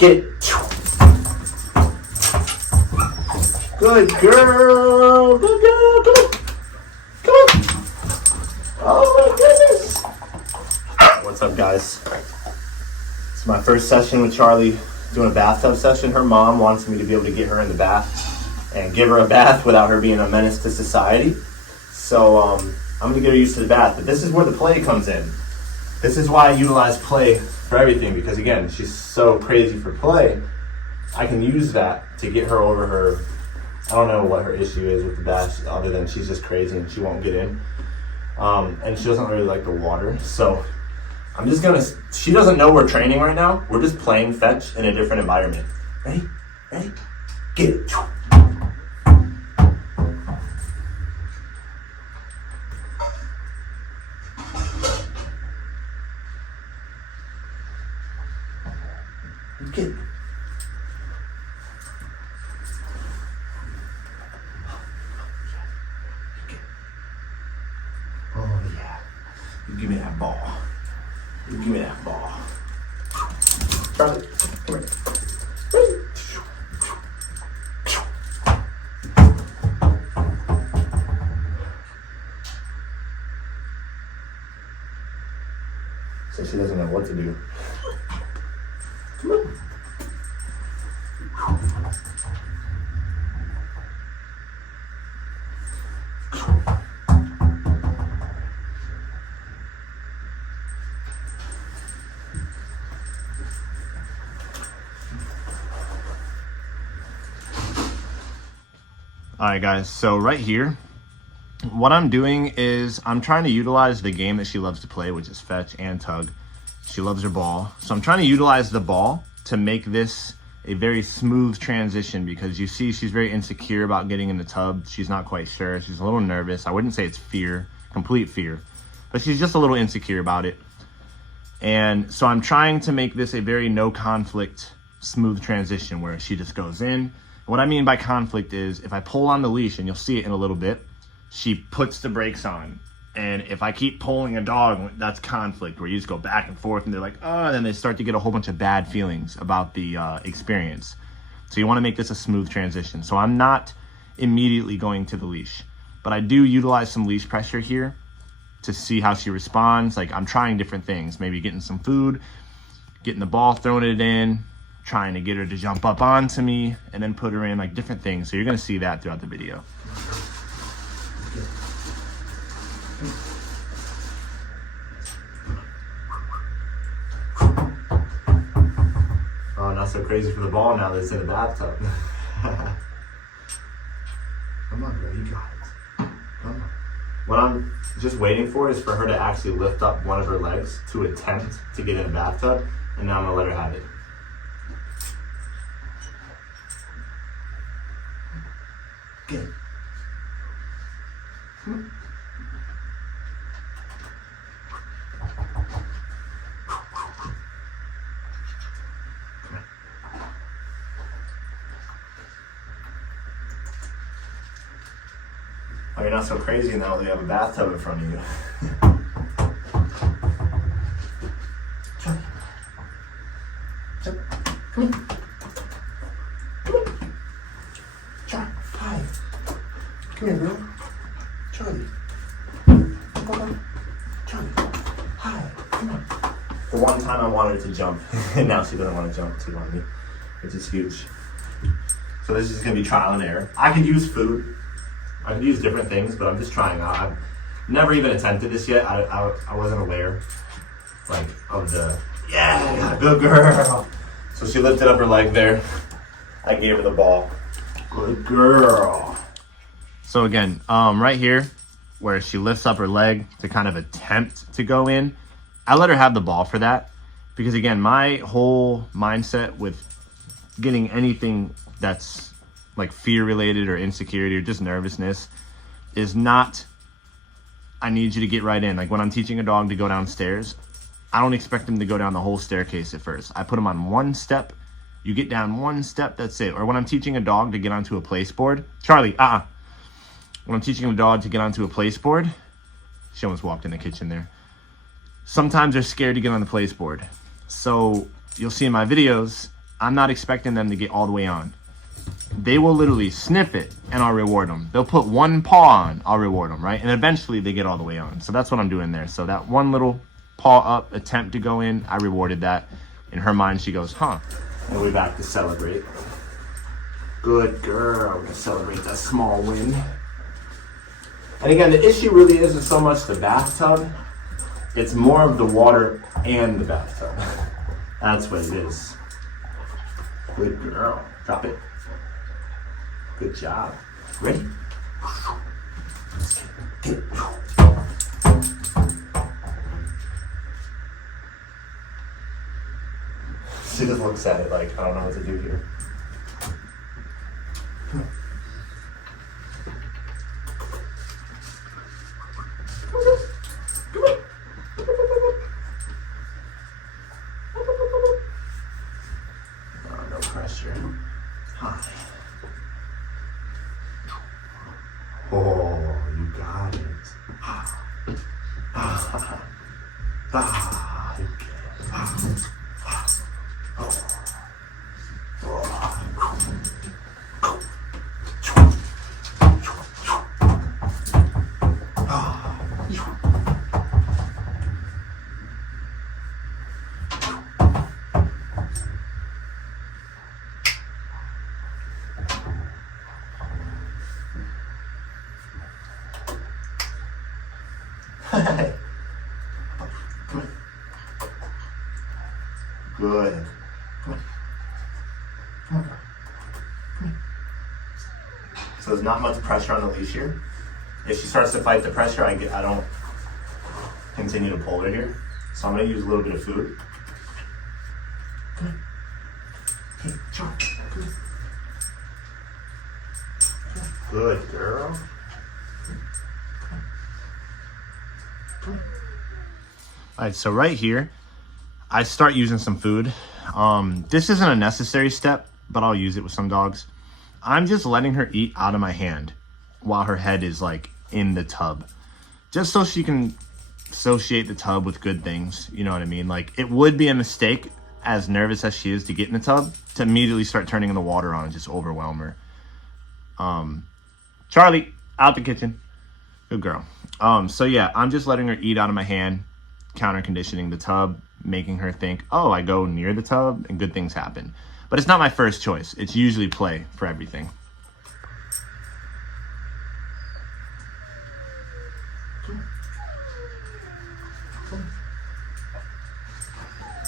Get it. Good girl. Good girl. Come on. Come on. Oh my goodness. What's up, guys? It's my first session with Charlie doing a bathtub session. Her mom wants me to be able to get her in the bath and give her a bath without her being a menace to society. So I'm gonna get her used to the bath. But this is where the play comes in. This is why I utilize play for everything, because again, she's so crazy for play. I can use that to get her over her, I don't know what her issue is with the bath other than she's just crazy and she won't get in. And she doesn't really like the water. So I'm just gonna, she doesn't know we're training right now. We're just playing fetch in a different environment. Ready? Ready? Get it. Get it. Oh yeah. You give me that ball. You give me that ball. Charlie, come here. So she doesn't know what to do. Come on. All right, guys, so right here, what I'm doing is I'm trying to utilize the game that she loves to play, which is fetch and tug. She loves her ball. So I'm trying to utilize the ball to make this a very smooth transition, because you see she's very insecure about getting in the tub. She's not quite sure. She's a little nervous. I wouldn't say it's fear, complete fear, but she's just a little insecure about it. And so I'm trying to make this a very no conflict, smooth transition where she just goes in. What I mean by conflict is if I pull on the leash, and you'll see it in a little bit, she puts the brakes on. And if I keep pulling a dog, that's conflict, where you just go back and forth and they're like, oh, and then they start to get a whole bunch of bad feelings about the experience. So you want to make this a smooth transition. So I'm not immediately going to the leash, but I do utilize some leash pressure here to see how she responds. Like I'm trying different things, maybe getting some food, getting the ball, throwing it in, trying to get her to jump up onto me, and then put her in, like different things. So you're going to see that throughout the video. Oh, not so crazy for the ball now that it's in the bathtub. Come on, girl, you got it. Come on. What I'm just waiting for is for her to actually lift up one of her legs to attempt to get in the bathtub, and now I'm going to let her have it. Good. Oh, you're not so crazy now that you have a bathtub in front of you. Come on. Hi. Come here, girl. Charlie. Come on. Charlie. Hi. Come on. The one time I wanted her to jump, and now she doesn't want to jump too on me, which is huge. So this is going to be trial and error. I could use food. I could use different things, but I'm just trying out. I've never even attempted this yet. I wasn't aware, like, of the, yeah, good girl. So she lifted up her leg there. I gave her the ball. Good girl. So again, right here, where she lifts up her leg to kind of attempt to go in, I let her have the ball for that. Because again, my whole mindset with getting anything that's like fear related or insecurity or just nervousness is not, I need you to get right in. Like when I'm teaching a dog to go downstairs, I don't expect them to go down the whole staircase at first. I put them on one step. You get down one step, that's it. Or when I'm teaching a dog to get onto a place board, Charlie, when I'm teaching a dog to get onto a place board, she almost walked in the kitchen there. Sometimes they're scared to get on the place board. So you'll see in my videos, I'm not expecting them to get all the way on. They will literally sniff it and I'll reward them. They'll put one paw on, I'll reward them, right? And eventually they get all the way on. So that's what I'm doing there. So that one little paw up attempt to go in, I rewarded that. In her mind, she goes, huh. And we're back to celebrate. Good girl. We're gonna celebrate that small win. And again, the issue really isn't so much the bathtub. It's more of the water and the bathtub. That's what it is. Good girl. Drop it. Good job. Ready? She just looks at it like, I don't know what to do here. Come on. Come on. Oh, no pressure. Hi. Oh, you got it. Ah, ah, ah, you get it. Ah, oh. Good. Come on. Come on, girl. Come here. So there's not much pressure on the leash here. If she starts to fight the pressure, I don't continue to pull her here. So I'm gonna use a little bit of food. Come here. Hey, John, come here. Good girl. All right, so right here, I start using some food. This isn't a necessary step, but I'll use it with some dogs. I'm just letting her eat out of my hand while her head is like in the tub, just so she can associate the tub with good things. You know what I mean? Like, it would be a mistake, as nervous as she is to get in the tub, to immediately start turning the water on and just overwhelm her. Charlie, out the kitchen. Good girl. So yeah, I'm just letting her eat out of my hand, counter conditioning the tub, making her think, oh, I go near the tub and good things happen. But it's not my first choice. It's usually play for everything.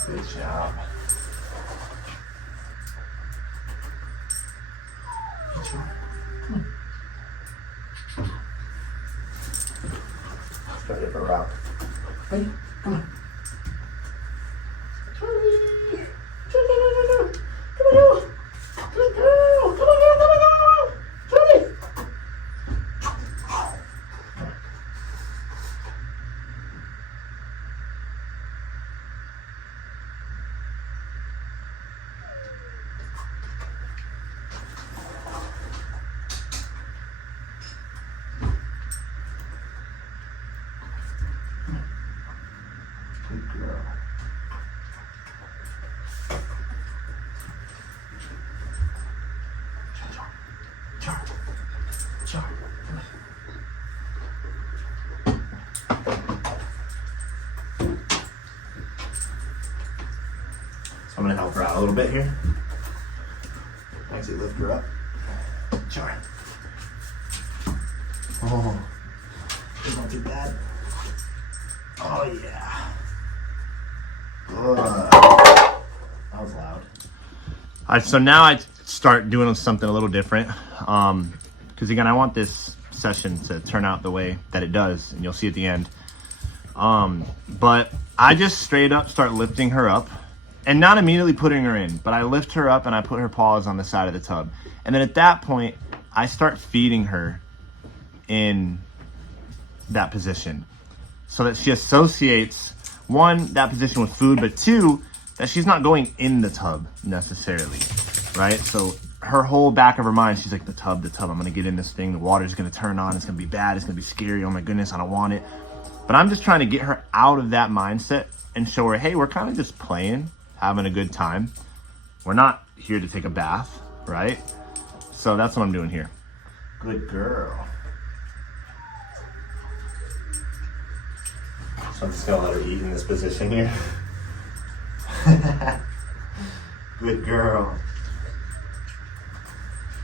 Good job. Good job. Come on. Let's go get a rock. Hey, come on. Charlie! Charlie! Come on, good girl! Come on, Charlie! Good girl. Charlie, come on. So I'm gonna help her out a little bit here. Actually lift her up. Charlie. Oh, it's not too bad. Oh yeah. Good. That was loud. All right, so now I start doing something a little different. Because again, I want this session to turn out the way that it does, and you'll see at the end. But I just straight up start lifting her up, and not immediately putting her in, but I lift her up and I put her paws on the side of the tub. And then at that point, I start feeding her in that position, so that she associates, one, that position with food, but two, that she's not going in the tub necessarily, right? So her whole back of her mind, she's like, the tub, I'm gonna get in this thing, the water's gonna turn on, it's gonna be bad, it's gonna be scary, oh my goodness, I don't want it. But I'm just trying to get her out of that mindset and show her, hey, we're kind of just playing, having a good time. We're not here to take a bath, right? So that's what I'm doing here. Good girl. So I'm just gonna let her eat in this position here. Good girl.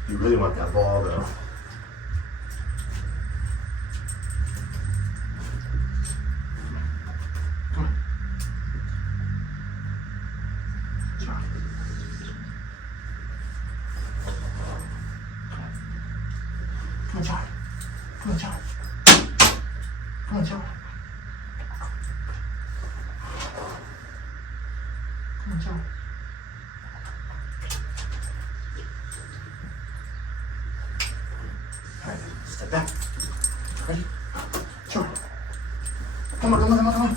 You really want that ball though. Come on. Come on, Charlie. Come on, Charlie. Come on, Charlie. Come on, Charlie. All right, step back. Ready? Charlie. Come on, come on, come on, come on.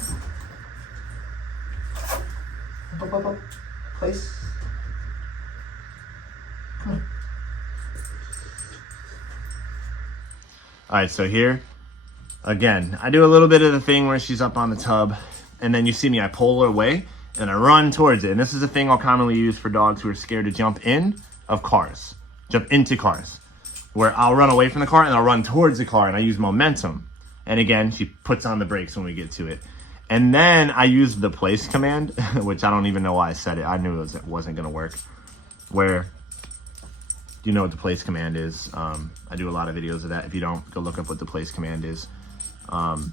Up, up, up. Place. Come on. All right, so here, again, I do a little bit of the thing where she's up on the tub, and then you see me, I pull her away, and I run towards it. And this is a thing I'll commonly use for dogs who are scared to jump in of cars, jump into cars, where I'll run away from the car, and I'll run towards the car, and I use momentum. And again, she puts on the brakes when we get to it. And then I use the place command, which I don't even know why I said it. I knew it wasn't going to work, where... Do you know what the place command is? I do a lot of videos of that. If you don't, go look up what the place command is. That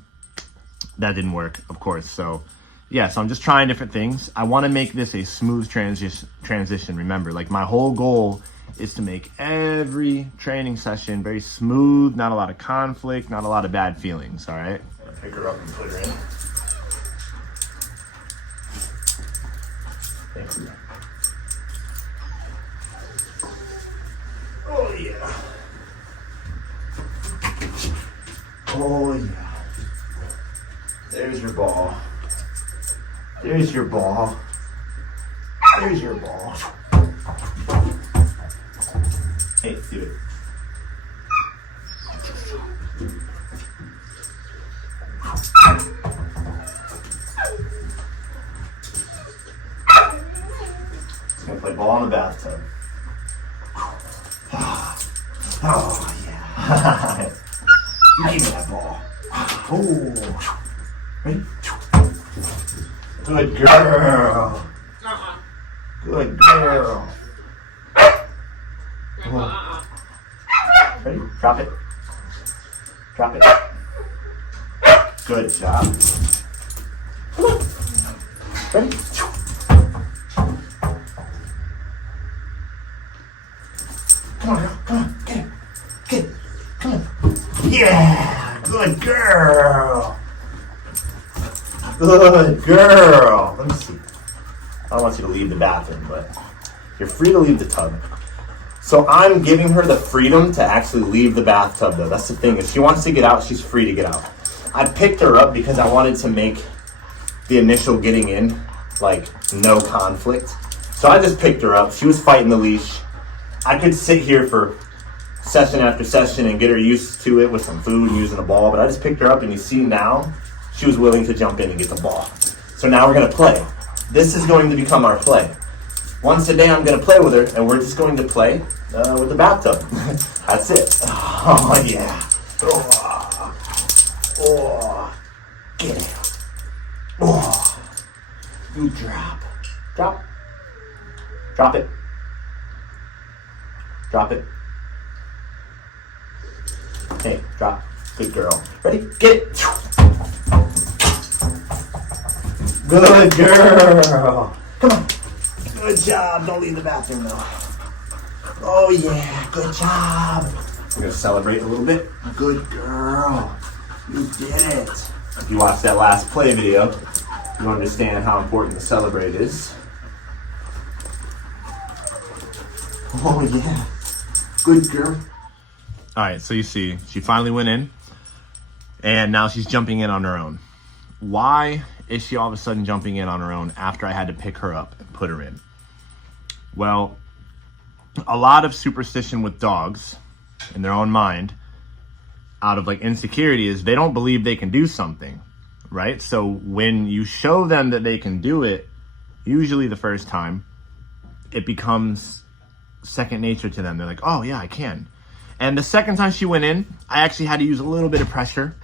didn't work, of course. So, yeah, so I'm just trying different things. I want to make this a smooth transition. Remember, like my whole goal is to make every training session very smooth, not a lot of conflict, not a lot of bad feelings, all right? I'm gonna pick her up and put her in. Thank you. Oh yeah. Oh yeah. There's your ball. There's your ball. There's your ball. Hey, do it. Just gonna play ball in the bathtub. Oh, yeah. You give me that ball. Oh. Ready? Good girl. Good girl. Oh. Ready? Drop it. Drop it. Good job. Ready? Come on, girl. Come on. Get it. Get it. Come on. Yeah. Good girl. Good girl. Let me see. I don't want you to leave the bathroom, but you're free to leave the tub. So I'm giving her the freedom to actually leave the bathtub, though. That's the thing. If she wants to get out, she's free to get out. I picked her up because I wanted to make the initial getting in, like, no conflict. So I just picked her up. She was fighting the leash. I could sit here for session after session and get her used to it with some food and using a ball, but I just picked her up, and you see now she was willing to jump in and get the ball. So now we're going to play. This is going to become our play. Once a day I'm going to play with her, and we're just going to play with the bathtub. That's it. Oh, yeah. Oh, oh. Get it. Oh. You drop. Drop. Drop it. Drop it. Hey, drop. Good girl. Ready? Get it. Good girl. Come on. Good job. Don't leave the bathroom, though. Oh, yeah. Good job. We're going to celebrate a little bit. Good girl. You did it. If you watched that last play video, you understand how important the celebrate is. Oh, yeah. Good girl. All right, so you see, she finally went in, and now she's jumping in on her own. Why is she all of a sudden jumping in on her own after I had to pick her up and put her in? Well, a lot of superstition with dogs in their own mind, out of like insecurity, is they don't believe they can do something, right? So when you show them that they can do it, usually the first time, it becomes second nature to them. They're like, oh yeah, I can. And the second time she went in, I actually had to use a little bit of pressure.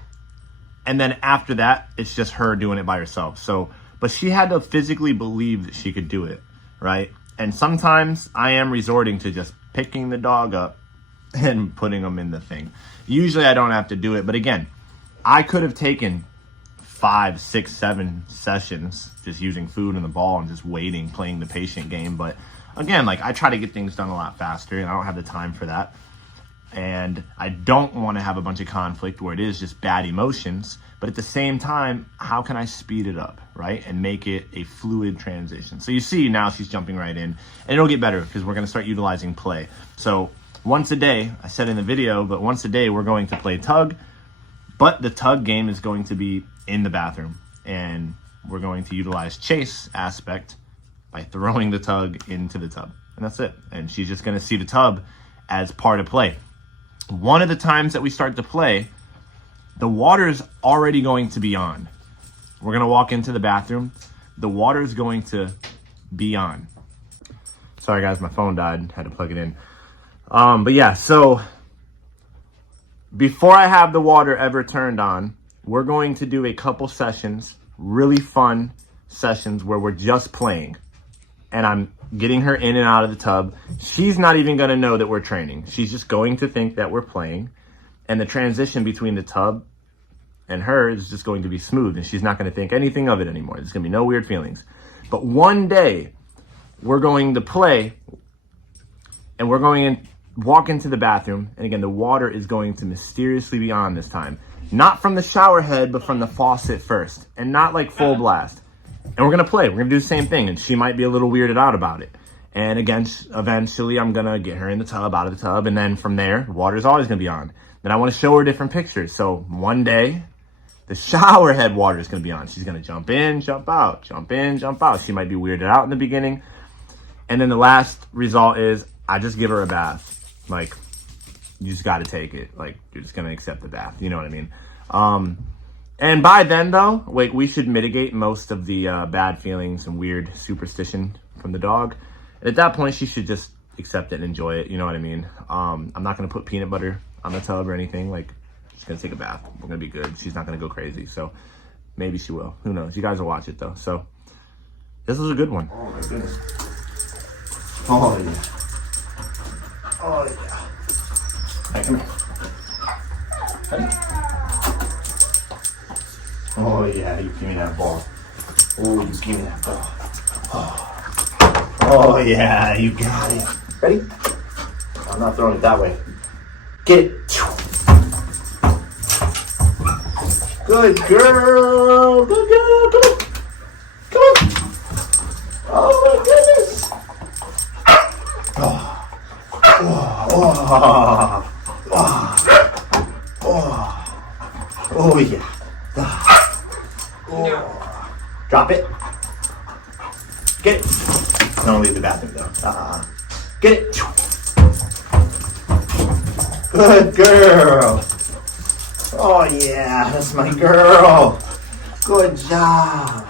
And then after that, it's just her doing it by herself. So, but she had to physically believe that she could do it, right? And sometimes I am resorting to just picking the dog up and putting them in the thing. Usually I don't have to do it. But again, I could have taken 5, 6, 7 sessions just using food and the ball and just waiting, playing the patient game. But again, like I try to get things done a lot faster and I don't have the time for that. And I don't want to have a bunch of conflict where it is just bad emotions. But at the same time, how can I speed it up, right? And make it a fluid transition. So you see now she's jumping right in. And it'll get better because we're going to start utilizing play. So once a day, I said in the video, but once a day we're going to play tug. But the tug game is going to be in the bathroom. And we're going to utilize chase aspect by throwing the tug into the tub. And that's it. And she's just going to see the tub as part of play. One of the times that we start to play, the water is already going to be on. We're going to walk into the bathroom. The water is going to be on. Sorry guys, my phone died. Had to plug it in. But yeah, so before I have the water ever turned on, we're going to do a couple sessions, really fun sessions where we're just playing. And I'm getting her in and out of the tub. She's not even going to know that we're training. She's just going to think that we're playing. And the transition between the tub and her is just going to be smooth. And she's not going to think anything of it anymore. There's going to be no weird feelings. But one day, we're going to play. And we're going to walk into the bathroom. And again, the water is going to mysteriously be on this time. Not from the shower head, but from the faucet first. And not like full blast. And we're going to play. We're going to do the same thing. And she might be a little weirded out about it. And again, eventually I'm going to get her in the tub, out of the tub. And then from there, water's always going to be on. Then I want to show her different pictures. So one day, the shower head water is going to be on. She's going to jump in, jump out, jump in, jump out. She might be weirded out in the beginning. And then the last result is I just give her a bath. Like, you just got to take it. Like, you're just going to accept the bath. You know what I mean? And by then, though, like we should mitigate most of the bad feelings and weird superstition from the dog. And at that point, she should just accept it and enjoy it. You know what I mean? I'm not going to put peanut butter on the tub or anything. Like, she's going to take a bath. We're going to be good. She's not going to go crazy. So maybe she will. Who knows? You guys will watch it, though. So this was a good one. Oh, my goodness. Oh, yeah. Oh, yeah. Hey, come here. Hey. Oh yeah, you give me that ball. Oh, you give me that ball. Oh yeah, you got it. Ready? I'm not throwing it that way. Get it. Good girl. Good girl. Come on. Come on. Oh my goodness. Oh. Oh. Oh. Oh. Oh yeah. Oh. Drop it. Get it. Don't leave the bathroom though. Get it. Good girl. Oh yeah, that's my girl. Good job.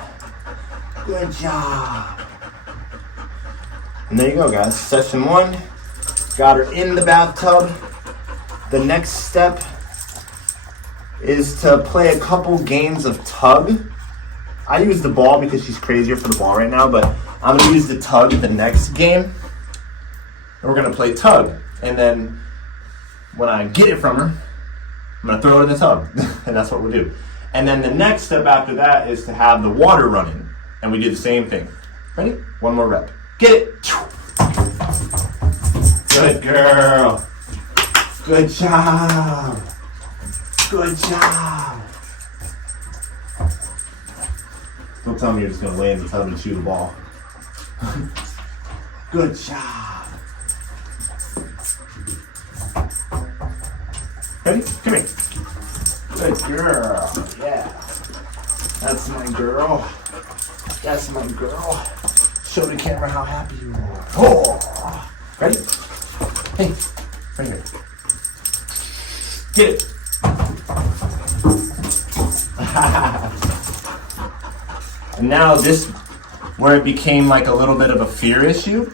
Good job. And there you go, guys. Session 1. Got her in the bathtub. The next step is to play a couple games of tug. I use the ball because she's crazier for the ball right now, but I'm going to use the tug the next game. And we're going to play tug. And then when I get it from her, I'm going to throw it in the tub. And that's what we'll do. And then the next step after that is to have the water running. And we do the same thing. Ready? One more rep. Get it. Good girl. Good job. Good job. Don't tell me you're just going to lay in the tub and shoot the ball. Good job. Ready? Come here. Good girl. Yeah. That's my girl. That's my girl. Show the camera how happy you are. Oh. Ready? Hey. Right here. Get it. And now this, where it became like a little bit of a fear issue,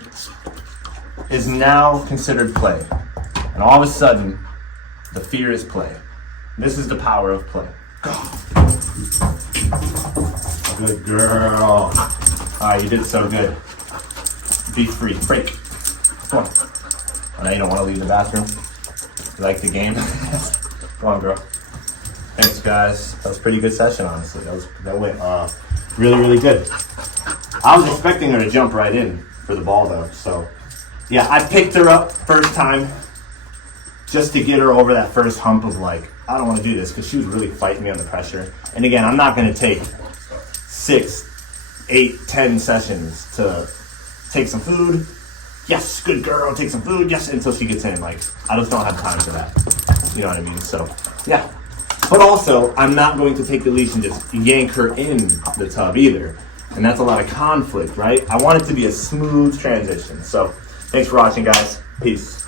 is now considered play. And all of a sudden, the fear is play. This is the power of play. Go. Good girl. All right, you did so good. Be free. Break. Come on. Oh, now you don't want to leave the bathroom? You like the game? Come on, girl. Thanks, guys. That was a pretty good session, honestly. That went really, really good. I was expecting her to jump right in for the ball, though. So, yeah, I picked her up first time just to get her over that first hump of like, I don't want to do this, because she was really fighting me under pressure. And again, I'm not going to take 6, 8, 10 sessions to take some food. Yes, good girl, take some food. Yes, until she gets in. Like, I just don't have time for that. You know what I mean? So, yeah. But also, I'm not going to take the leash and just yank her in the tub either. And that's a lot of conflict, right? I want it to be a smooth transition. So, thanks for watching, guys. Peace.